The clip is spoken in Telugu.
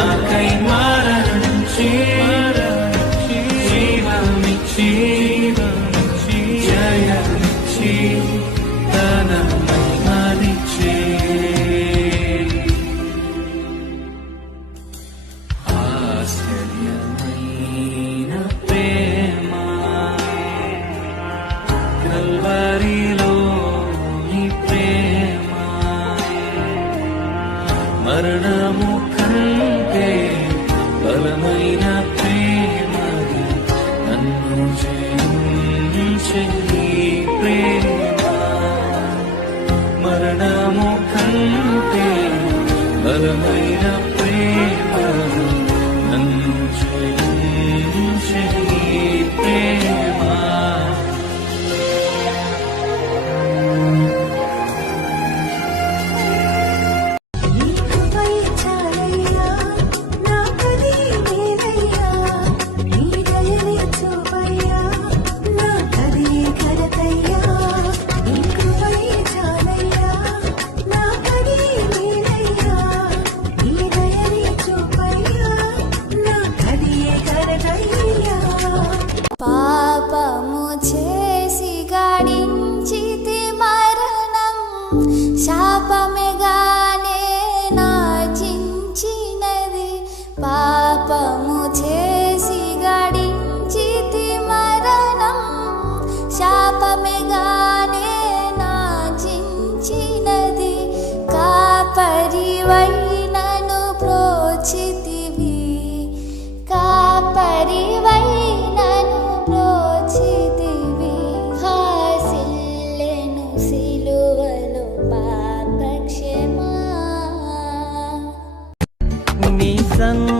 నాకై మరణించి జీవమిచ్చి జయమిచ్చి తన మహిమనిచ్చే ఆశ్చర్యమైన ప్రేమ కల్వరిలోని ప్రేమ మరణము కంటే బలమైన ప్రేమది నన్ను జయించే ప్రేమ మరణము కంటే బలమైన ప్రేమ నన్ను జయించే ప్రేమ పాపము చేసి గడించితి మరణం శాపమెగానే నాచించినది పాపము చేసి గడించితి మరణం శాపమెగానే నాచించినది కాపరివై నన్ను ప్రోచితివి కాపరివై నీ సంగ